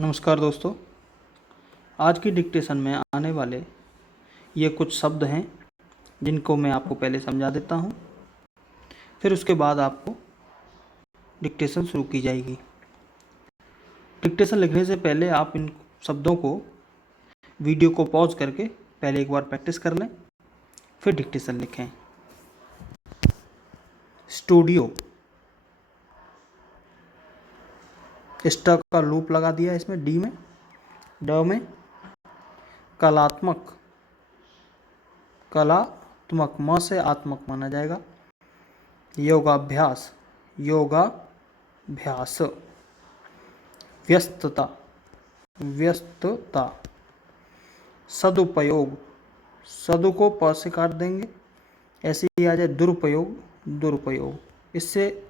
नमस्कार दोस्तों। आज की डिक्टेशन में आने वाले ये कुछ शब्द हैं जिनको मैं आपको पहले समझा देता हूँ, फिर उसके बाद आपको डिक्टेशन शुरू की जाएगी। डिक्टेशन लिखने से पहले आप इन शब्दों को वीडियो को पॉज करके पहले एक बार प्रैक्टिस कर लें, फिर डिक्टेशन लिखें। स्टूडियो, स्ट का लूप लगा दिया इसमें, डी में, ड में। कलात्मक, कलात्मक, म से आत्मक माना जाएगा। योगाभ्यास, योगाभ्यास। व्यस्तता, व्यस्तता। सदुपयोग, सदु को प से काट देंगे, ऐसे ही आ जाए दुरुपयोग, दुरुपयोग। इससे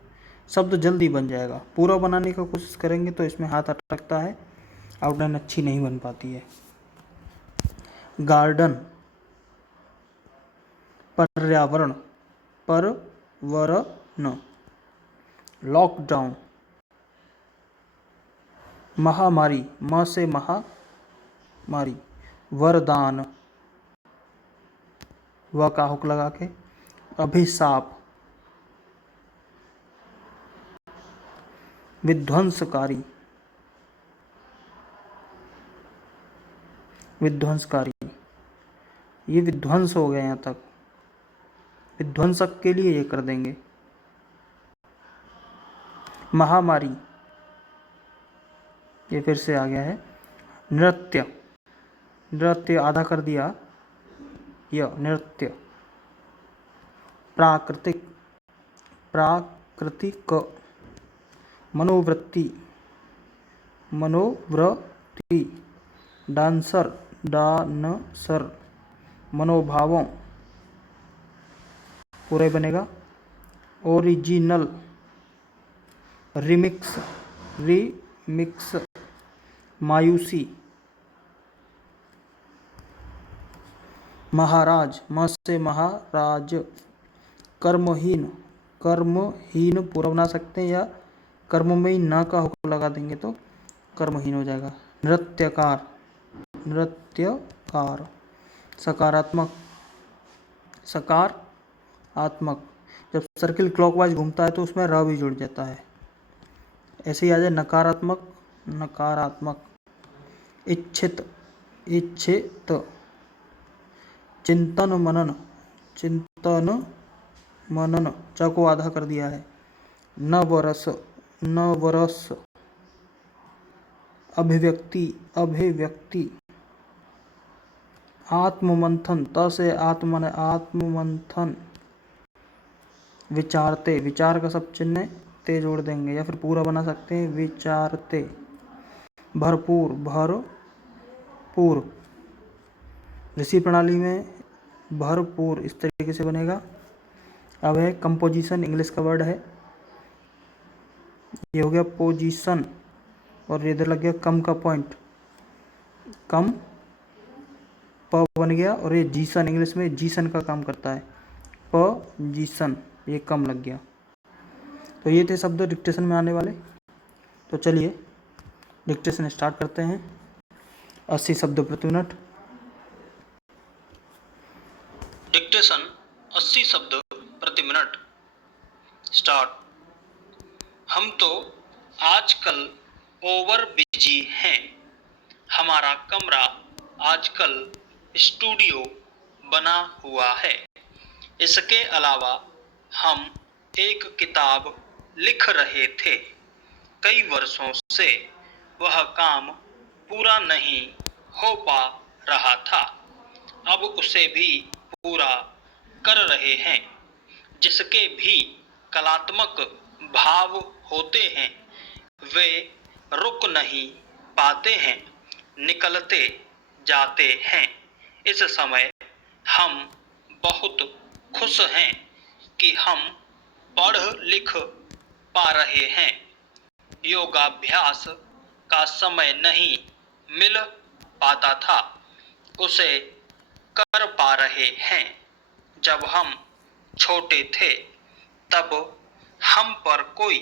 शब्द जल्दी बन जाएगा। पूरा बनाने का कोशिश करेंगे तो इसमें हाथ अटकता है, आउटलाइन अच्छी नहीं बन पाती है। गार्डन, पर्यावरण, परवरण। लॉकडाउन, महामारी, म से महामारी। वरदान, व का हुक लगा के। अभिशाप, विध्वंसकारी, विध्वंसकारी। ये विध्वंस हो गया यहाँ तक, विध्वंसक के लिए ये कर देंगे। महामारी, ये फिर से आ गया है। नृत्य, नृत्य आधा कर दिया, यह नृत्य। प्राकृतिक, प्राकृतिक। मनोवृत्ति, मनोवृत्ति। Dancer, dancer. मनोभावों, पूरा ही बनेगा। Original, remix, remix. मायूसी, महाराज, म से महाराज। कर्महीन, कर्महीन पूरा बना सकते हैं, या कर्म में ही न का हुक्म लगा देंगे तो कर्महीन हो जाएगा। नृत्यकार, नृत्यकार। सकारात्मक, सकारात्मक। जब सर्किल क्लॉकवाइज घूमता है तो उसमें र भी जुड़ जाता है। ऐसे ही आ जाए नकारात्मक, नकारात्मक। इच्छित, इच्छित। चिंतन मनन, चिंतन मनन। च को आधा कर दिया है। नवरस, नवरस। अभिव्यक्ति, अभिव्यक्ति। आत्ममंथन, त से आत्मन, आत्ममंथन। विचारते, विचार का सब चिन्ह ते जोड़ देंगे या फिर पूरा बना सकते हैं, विचारते। भरपूर, भरपूर। ऋषि प्रणाली में भरपूर इस तरीके से बनेगा। अब है कंपोजिशन, इंग्लिश का वर्ड है, ये हो गया पोजीशन, और इधर लग गया कम का पॉइंट, कम प बन गया, और ये जीसन, इंग्लिश में जीसन का काम करता है, पोजीशन, ये कम लग गया। तो ये थे शब्द डिक्टेशन में आने वाले। तो चलिए डिक्टेशन स्टार्ट करते हैं। 80 शब्द प्रति मिनट। डिक्टेशन 80 शब्द प्रति मिनट स्टार्ट। हम तो आजकल ओवर बिजी हैं। हमारा कमरा आजकल स्टूडियो बना हुआ है। इसके अलावा हम एक किताब लिख रहे थे। कई वर्षों से वह काम पूरा नहीं हो पा रहा था। अब उसे भी पूरा कर रहे हैं। जिसके भी कलात्मक भाव होते हैं वे रुक नहीं पाते हैं, निकलते जाते हैं। इस समय हम बहुत खुश हैं कि हम पढ़ लिख पा रहे हैं। योगाभ्यास का समय नहीं मिल पाता था, उसे कर पा रहे हैं। जब हम छोटे थे तब हम पर कोई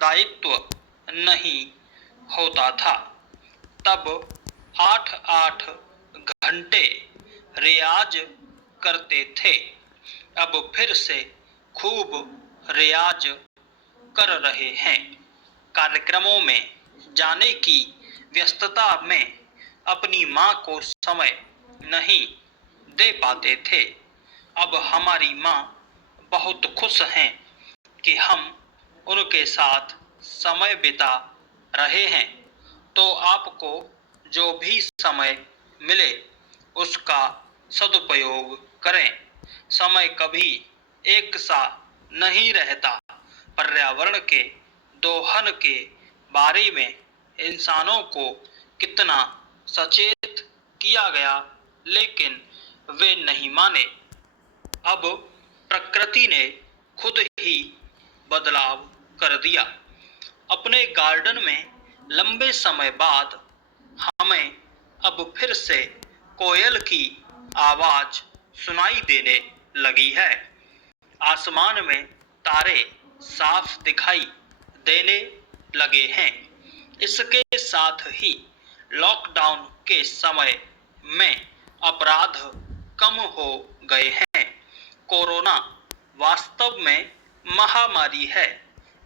दायित्व नहीं होता था। तब 8-8 घंटे रियाज करते थे। अब फिर से खूब रियाज कर रहे हैं। कार्यक्रमों में जाने की व्यस्तता में अपनी माँ को समय नहीं दे पाते थे। अब हमारी माँ बहुत खुश हैं कि हम उनके साथ समय बिता रहे हैं। तो आपको जो भी समय मिले उसका सदुपयोग करें। समय कभी एक सा नहीं रहता। पर्यावरण के दोहन के बारे में इंसानों को कितना सचेत किया गया, लेकिन वे नहीं माने। अब प्रकृति ने खुद ही बदलाव कर दिया। अपने गार्डन में लंबे समय बाद हमें अब फिर से कोयल की आवाज सुनाई देने लगी है। आसमान में तारे साफ दिखाई देने लगे हैं। इसके साथ ही लॉकडाउन के समय में अपराध कम हो गए हैं। कोरोना वास्तव में महामारी है,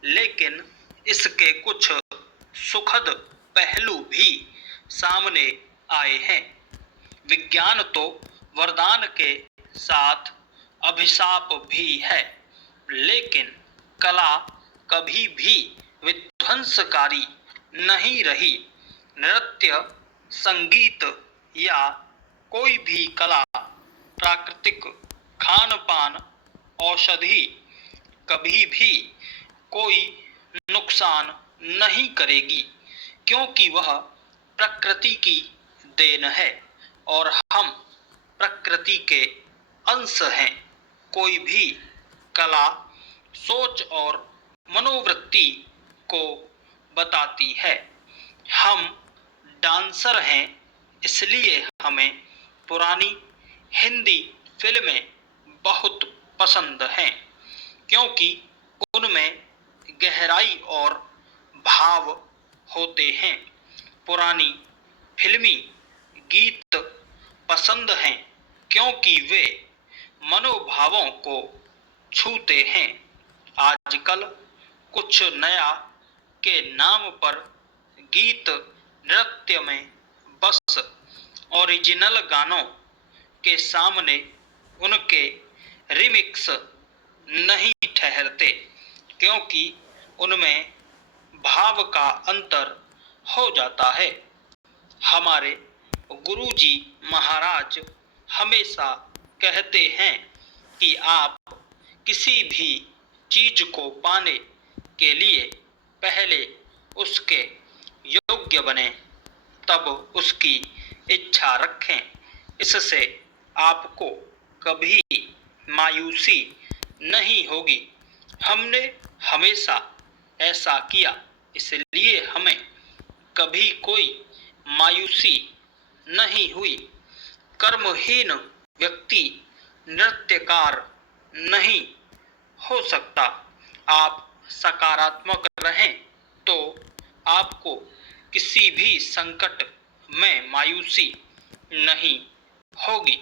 लेकिन इसके कुछ सुखद पहलू भी सामने आए हैं। विज्ञान तो वरदान के साथ अभिशाप भी है, लेकिन कला कभी भी विध्वंसकारी नहीं रही। नृत्य, संगीत या कोई भी कला, प्राकृतिक खान पान, औषधि कभी भी कोई नुकसान नहीं करेगी, क्योंकि वह प्रकृति की देन है और हम प्रकृति के अंश हैं। कोई भी कला सोच और मनोवृत्ति को बताती है। हम डांसर हैं, इसलिए हमें पुरानी हिंदी फिल्में बहुत पसंद हैं, क्योंकि उनमें गहराई और भाव होते हैं। पुरानी फिल्मी गीत पसंद हैं, क्योंकि वे मनोभावों को छूते हैं। आजकल कुछ नया के नाम पर गीत नृत्य में बस ओरिजिनल गानों के सामने उनके रिमिक्स नहीं ठहरते, क्योंकि उनमें भाव का अंतर हो जाता है। हमारे गुरुजी महाराज हमेशा कहते हैं कि आप किसी भी चीज को पाने के लिए पहले उसके योग्य बने, तब उसकी इच्छा रखें। इससे आपको कभी मायूसी नहीं होगी। हमने हमेशा ऐसा किया, इसलिए हमें कभी कोई मायूसी नहीं हुई। कर्महीन व्यक्ति नृत्यकार नहीं हो सकता। आप सकारात्मक रहें तो आपको किसी भी संकट में मायूसी नहीं होगी।